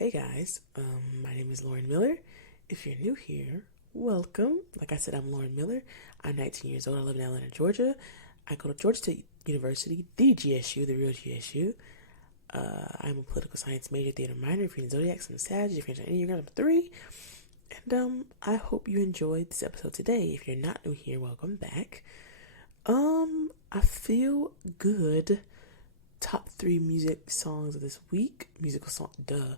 Hey guys, my name is Lauren Miller. If you're new here, welcome. Like I said, I'm Lauren Miller. I'm 19 years old. I live in Atlanta, Georgia. I go to Georgia State University, the GSU, the real GSU. I'm a political science major, theater minor, if you're in Zodiacs and Sag, if you're in Enneagram number 3. And I hope you enjoyed this episode today. If you're not new here, welcome back. I feel good. Top 3 music songs of this week. Musical song, duh.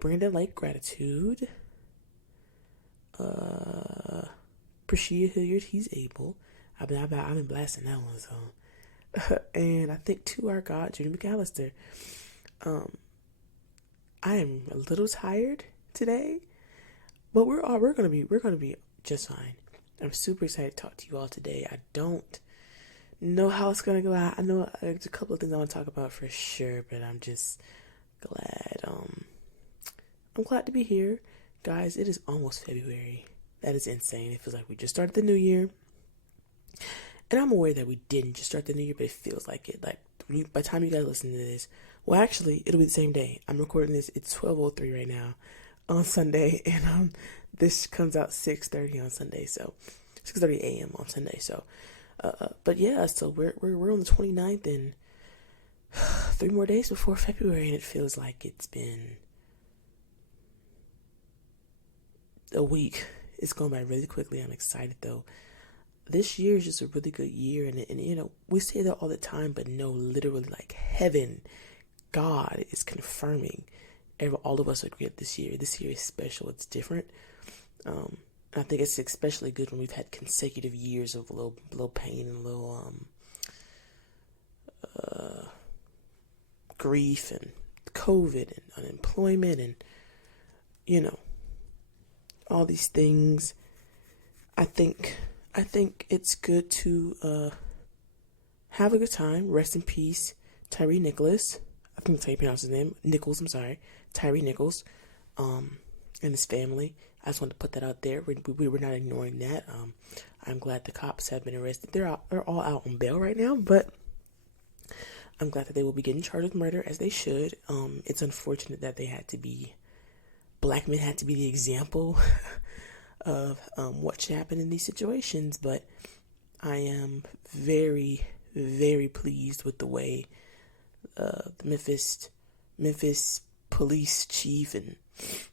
Brandon Lake, Gratitude. Prashia Hilliard, He's Able. I've been blasting that one, so. And I think To Our God, Judy McAllister. I am a little tired today, but we're gonna be just fine. I'm super excited to talk to you all today. I don't know how it's gonna go. I know there's a couple of things I want to talk about for sure, but I'm just glad. I'm glad to be here, guys. It is almost February. That is insane. It feels like we just started the new year, and I'm aware that we didn't just start the new year, but it feels like it. Like by the time you guys listen to this, well, actually, it'll be the same day. I'm recording this. It's 12:03 right now on Sunday, and this comes out 6:30 on Sunday, so 6:30 a.m. on Sunday. So, but yeah, so we're on the 29th, and 3 more days before February, and it feels like it's been a week. It's going by really quickly. I'm excited though. This year is just a really good year, and you know, we say that all the time, but no, literally, like heaven, God is confirming. All of us agree that this year is special. It's different. I think it's especially good when we've had consecutive years of a little pain and a little grief and COVID and unemployment and you know all these things. I think it's good to have a good time. Rest in peace, Tyree Nicholas. I think that's how you pronounce his name. Nichols, I'm sorry. Tyree Nichols. And his family. I just wanted to put that out there. We were not ignoring that. I'm glad the cops have been arrested. They're all out on bail right now, but I'm glad that they will be getting charged with murder as they should. It's unfortunate that black men had to be the example of what should happen in these situations, but I am very, very pleased with the way the Memphis police chief and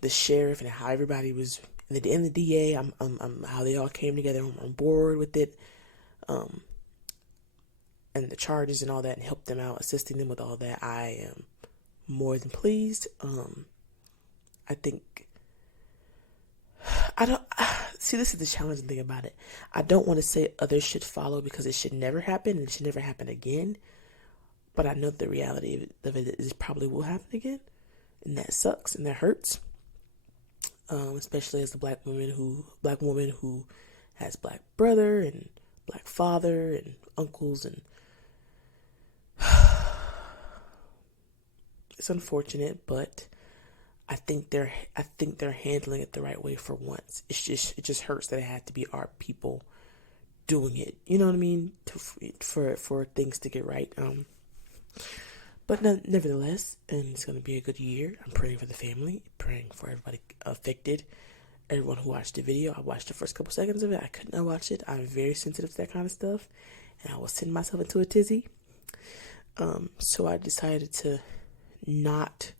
the sheriff and how everybody was, and the DA, how they all came together on board with it, and the charges and all that, and helped them out, assisting them with all that. I am more than pleased. I think I don't see. This is the challenging thing about it. I don't want to say others should follow because it should never happen and it should never happen again. But I know the reality of it is probably will happen again, and that sucks and that hurts. Especially as a black woman who has black brother and black father and uncles, and it's unfortunate, but I think they're handling it the right way for once. It just hurts that it had to be our people doing it. You know what I mean? For things to get right. But nevertheless, and it's going to be a good year. I'm praying for the family, praying for everybody affected, everyone who watched the video. I watched the first couple seconds of it. I could not watch it. I'm very sensitive to that kind of stuff, and I will send myself into a tizzy. So I decided to not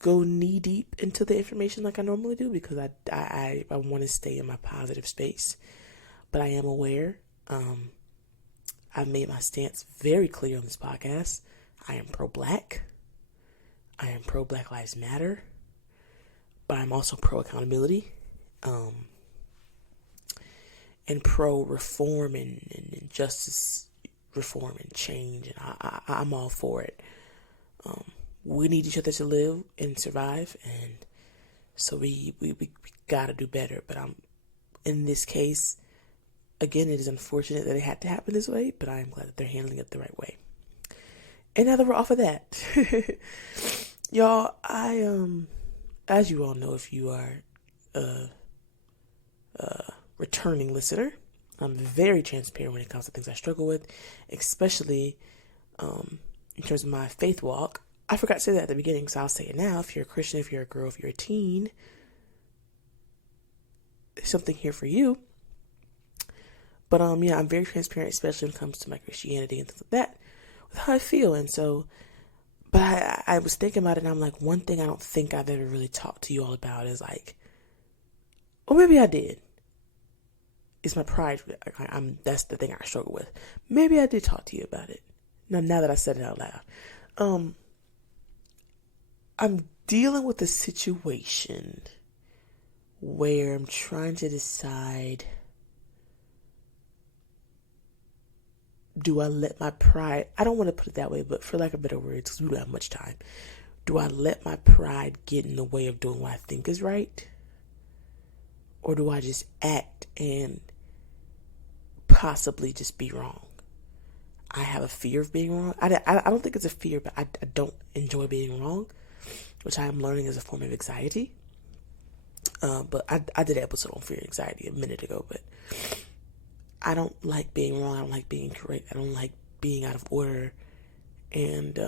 go knee deep into the information like I normally do because I want to stay in my positive space. But I am aware. I've made my stance very clear on this podcast. I am pro-black. I am pro-Black Lives Matter. But I'm also pro-accountability. And pro-reform and justice reform and change. And I'm all for it. We need each other to live and survive. And so we gotta do better. But in this case, again, it is unfortunate that it had to happen this way. But I am glad that they're handling it the right way. And now that we're off of that, y'all, as you all know, if you are a returning listener, I'm very transparent when it comes to things I struggle with, especially in terms of my faith walk. I forgot to say that at the beginning, so I'll say it now. If you're a Christian, if you're a girl, if you're a teen, there's something here for you. But yeah, I'm very transparent, especially when it comes to my Christianity and things like that, with how I feel. And so, but I was thinking about it, and I'm like, one thing I don't think I've ever really talked to you all about is like, or maybe I did. It's my pride. That's the thing I struggle with. Maybe I did talk to you about it. Now that I said it out loud. I'm dealing with a situation where I'm trying to decide, do I let my pride, I don't want to put it that way, but for lack of better words, because we don't have much time, do I let my pride get in the way of doing what I think is right? Or do I just act and possibly just be wrong? I have a fear of being wrong. I don't think it's a fear, but I don't enjoy being wrong, which I am learning is a form of anxiety. But I did an episode on fear and anxiety a minute ago, but I don't like being wrong. I don't like being correct. I don't like being out of order. And,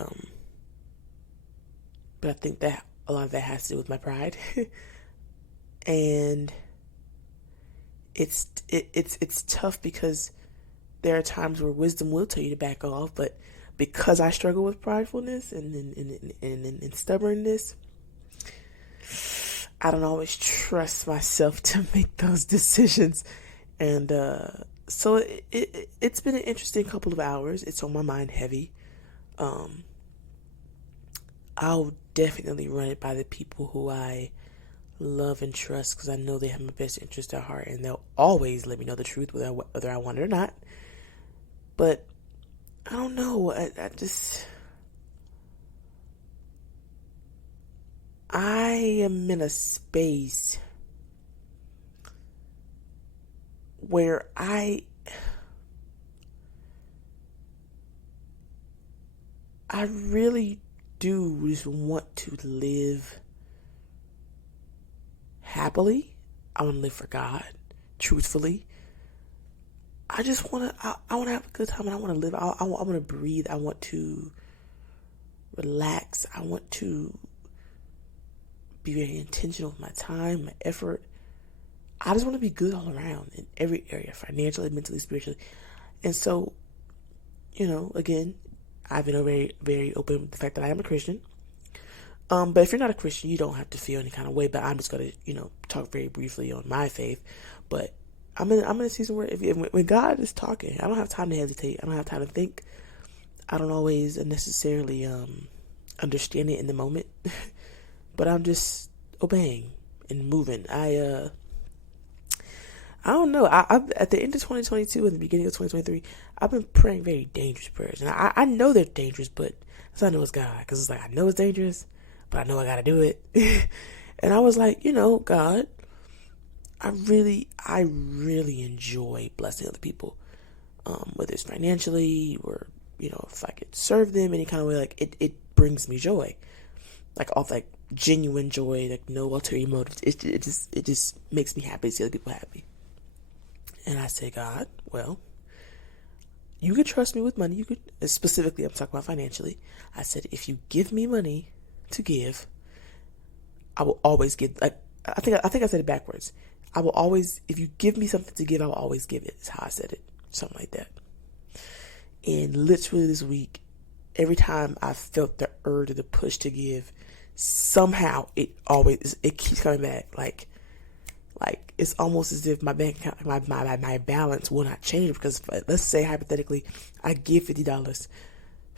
but I think that a lot of that has to do with my pride. And it's tough because there are times where wisdom will tell you to back off, but because I struggle with pridefulness and stubbornness, I don't always trust myself to make those decisions. And so it's been an interesting couple of hours. It's on my mind heavy. I'll definitely run it by the people who I love and trust, because I know they have my best interest at heart, and they'll always let me know the truth, whether I want it or not. But I don't know. I am in a space where I really do just want to live happily. I want to live for God, truthfully. I just want to, I want to have a good time, and I want to live. I want to breathe. I want to relax. I want to be very intentional with my time, my effort. I just want to be good all around in every area, financially, mentally, spiritually. And so, again, I've been very, very open with the fact that I am a Christian. But if you're not a Christian, you don't have to feel any kind of way. But I'm just going to, talk very briefly on my faith. But I'm in a season where when God is talking, I don't have time to hesitate. I don't have time to think. I don't always necessarily understand it in the moment. But I'm just obeying and moving. I don't know. I at the end of 2022 and the beginning of 2023, I've been praying very dangerous prayers. And I know they're dangerous, but that's how I know it's God. Because it's like, I know it's dangerous, but I know I got to do it. And I was like, God, I really enjoy blessing other people. Whether it's financially or, if I could serve them any kind of way, like it brings me joy. Like all like genuine joy, like no ulterior motives. It just makes me happy to see other people happy. And I say, God, well, you can trust me with money. You could, specifically, I'm talking about financially. I said, if you give me money to give, I will always give. Like I think I said it backwards. I will always, if you give me something to give, I will always give it. Is how I said it, something like that. And literally this week, every time I felt the urge or the push to give, somehow it keeps coming back. Like it's almost as if my bank account, my balance will not change, because let's say hypothetically I give $50,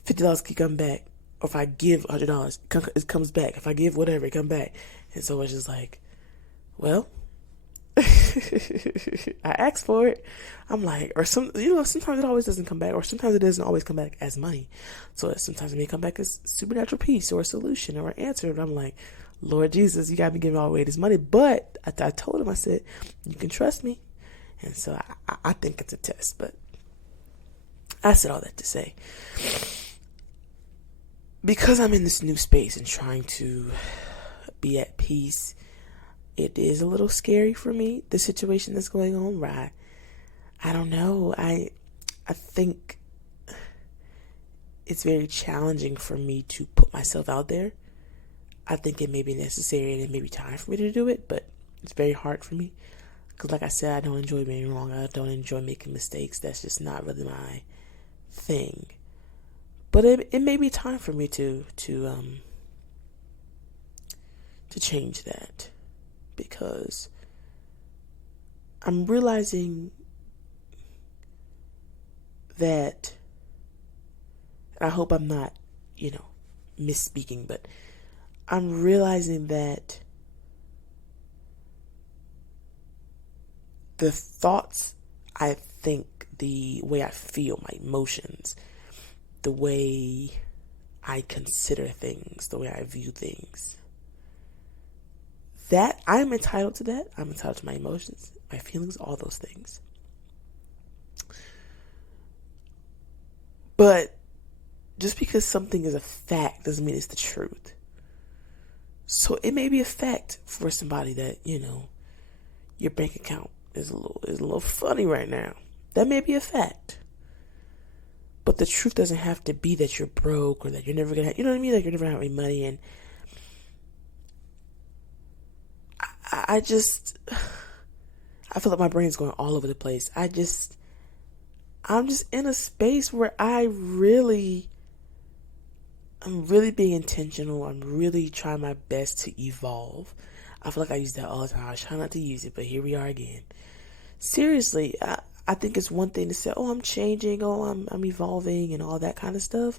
$50 keep coming back, or if I give $100, it comes back. If I give whatever, it comes back, and so it's just like, well, I asked for it. I'm like, or sometimes it always doesn't come back, or sometimes it doesn't always come back as money. So sometimes it may come back as supernatural peace or a solution or an answer, and I'm like, Lord Jesus, you got me giving all away this money. But I told him, I said, you can trust me. And so I think it's a test. But I said all that to say, because I'm in this new space and trying to be at peace, it is a little scary for me, the situation that's going on, right? I don't know. I think it's very challenging for me to put put myself out there. I think it may be necessary and it may be time for me to do it, but it's very hard for me. Because like I said, I don't enjoy being wrong. I don't enjoy making mistakes. That's just not really my thing. But it may be time for me to change that. Because I'm realizing that, and I hope I'm not, misspeaking, but I'm realizing that the thoughts I think, the way I feel, my emotions, the way I consider things, the way I view things, that I'm entitled to that. I'm entitled to my emotions, my feelings, all those things. But just because something is a fact doesn't mean it's the truth. So it may be a fact for somebody that, your bank account is a little funny right now. That may be a fact. But the truth doesn't have to be that you're broke or that you're never gonna have, Like you're never gonna have any money. And I feel like my brain's going all over the place. I'm just in a space where I'm really being intentional. I'm really trying my best to evolve. I feel like I use that all the time. I try not to use it, but here we are again. Seriously, I think it's one thing to say, I'm changing, I'm evolving and all that kind of stuff.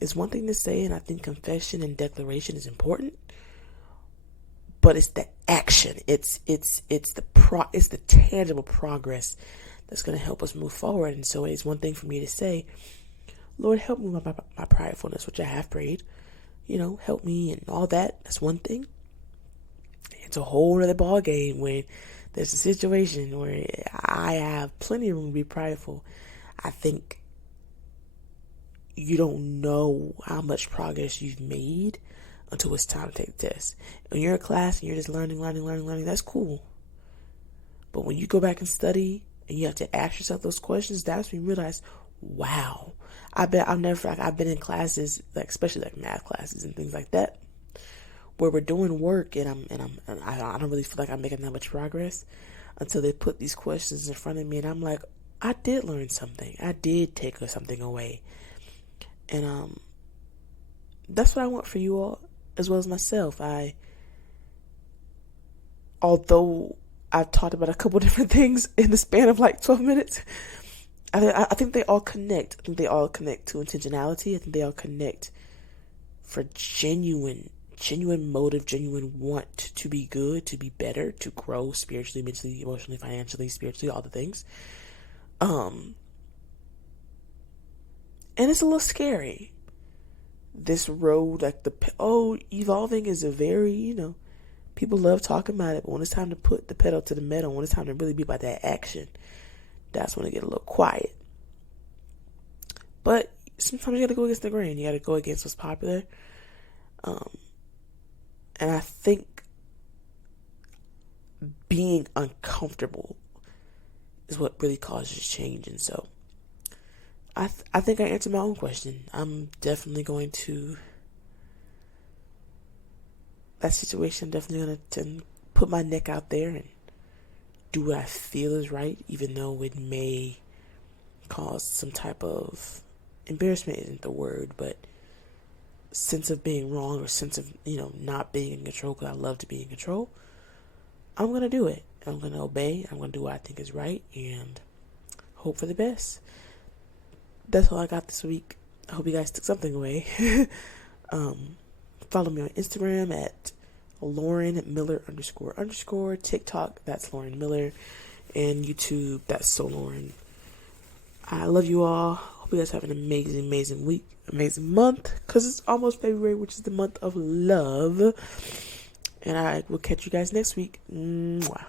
It's one thing to say, and I think confession and declaration is important. But it's the action. It's the tangible progress that's going to help us move forward. And so it's one thing for me to say, Lord, help me with my pridefulness, which I have prayed. Help me and all that. That's one thing. It's a whole other ball game when there's a situation where I have plenty of room to be prideful. I think you don't know how much progress you've made until it's time to take the test. When you're in class and you're just learning, that's cool. But when you go back and study and you have to ask yourself those questions, that's when you realize, wow. I've been in classes, especially math classes and things like that, where we're doing work and I don't really feel like I'm making that much progress until they put these questions in front of me, and I'm like, I did learn something. I did take something away. And that's what I want for you all, as well as myself. Although I've talked about a couple different things in the span of 12 minutes, I think they all connect. I think they all connect to intentionality. I think they all connect for genuine motive, genuine want to be good, to be better, to grow spiritually, mentally, emotionally, financially, spiritually, all the things. And it's a little scary. This road, evolving is a very, people love talking about it, but when it's time to put the pedal to the metal, when it's time to really be about that action, that's when it get a little quiet. But sometimes you gotta go against the grain. You gotta go against what's popular. And I think being uncomfortable is what really causes change. And so I think I answered my own question. I'm definitely going to, that situation, definitely going to put my neck out there and do what I feel is right, even though it may cause some type of, embarrassment isn't the word, but sense of being wrong or sense of, not being in control, because I love to be in control. I'm going to do it. I'm going to obey. I'm going to do what I think is right and hope for the best. That's all I got this week. I hope you guys took something away. Follow me on Instagram at Lauren Miller __. TikTok, that's Lauren Miller. And YouTube, that's So Lauren. I love you all. Hope you guys have an amazing, amazing week, amazing month, because it's almost February, which is the month of love. And I will catch you guys next week. Mwah.